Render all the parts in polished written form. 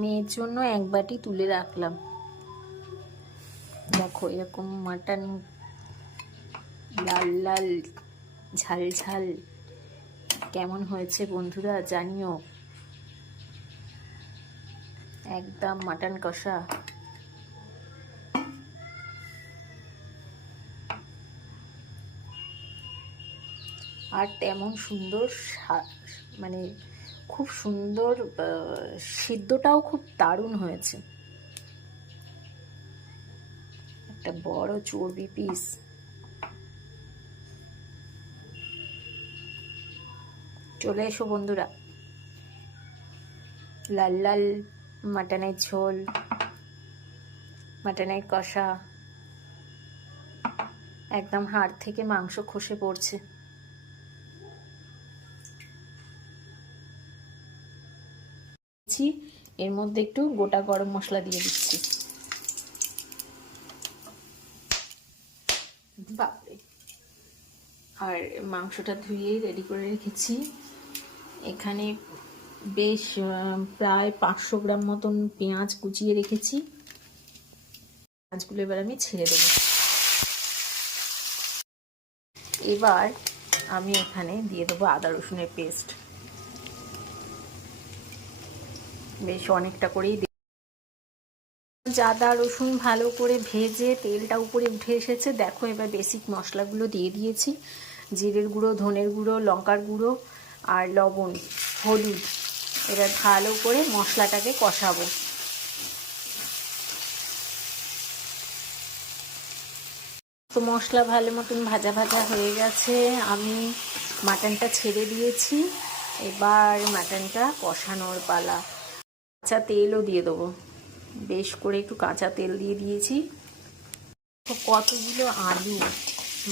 মেয়ের জন্য এক বাটি তুলে রাখলাম। দেখো এরকম মাটন লাল লাল ঝাল ঝাল কেমন হয়েছে বন্ধুরা জানিও। একদম মাটন কষা। আর তেমন সুন্দর মানে খুব সুন্দর, সিদ্ধটাও খুব দারুণ হয়েছে। একটা বড় চর্বি পিস। চলে এসো বন্ধুরা, লাল লাল মাটনের ঝোল, মাটনের কষা, একদম হাড় থেকে মাংস খসে পড়ছে। এর মধ্যে একটু গোটা গরম মশলা দিয়ে দিচ্ছি। বাপরে। আর মাংসটা ধুয়ে রেডি করে রেখেছি। এখানে বেশ প্রায় 500 গ্রাম মতন পেঁয়াজ কুচিয়ে রেখেছি। পেঁয়াজগুলো এবার আমি ছেড়ে দেব। এবার আমি এখানে দিয়ে দেবো আদা রসুনের পেস্ট। বেশ অনেকটা করেই আদা রসুন ভালো করে ভেজে তেলটা উপরে উঠে এসেছে। দেখো এবার বেসিক মশলাগুলো দিয়ে দিয়েছি। জিরের গুঁড়ো, ধনের গুঁড়ো, লঙ্কার গুঁড়ো আর লবণ, হলুদ। এবার ভালো করে মশলাটাকে কষাবো। তো মশলা ভালো মতন ভাজা ভাজা হয়ে গেছে। আমি মাটনটা ছেড়ে দিয়েছি। এবার মাটনটা কষানোর পালা। কাঁচা তেলও দিয়ে দেবো। বেশ করে একটু কাঁচা তেল দিয়ে দিয়েছি। কতগুলো আলু,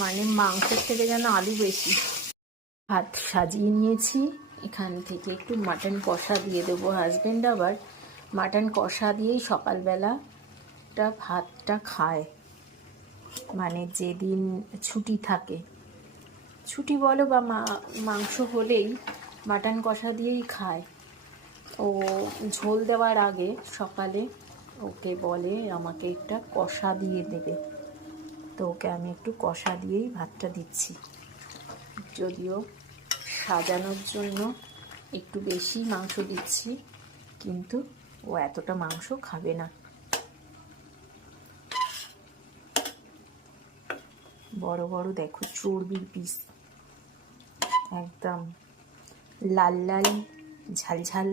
মানে মাংসের থেকে যেন আলু বেশি। ভাত সাজিয়ে নিয়েছি। এখান থেকে একটু মাটন কষা দিয়ে দেবো। হাজব্যান্ড আবার মাটন কষা দিয়েই সকালবেলাটা ভাতটা খায়। মানে যেদিন ছুটি থাকে, ছুটি বলো বা মাংস হলেই মাটন কষা দিয়েই খায়। ও ঝোল দেওয়ার আগে সকালে ওকে বলে আমাকে একটা কষা দিয়ে দেবে। তো ওকে আমি একটু কষা দিয়েই ভাতটা দিচ্ছি। যদিও সাজানোর জন্য একটু বেশি মাংস দিচ্ছি, কিন্তু ও এতটা মাংস খাবে না। বড় বড় দেখো চর্বির পিস, একদম লাল লাল ঝাল ঝাল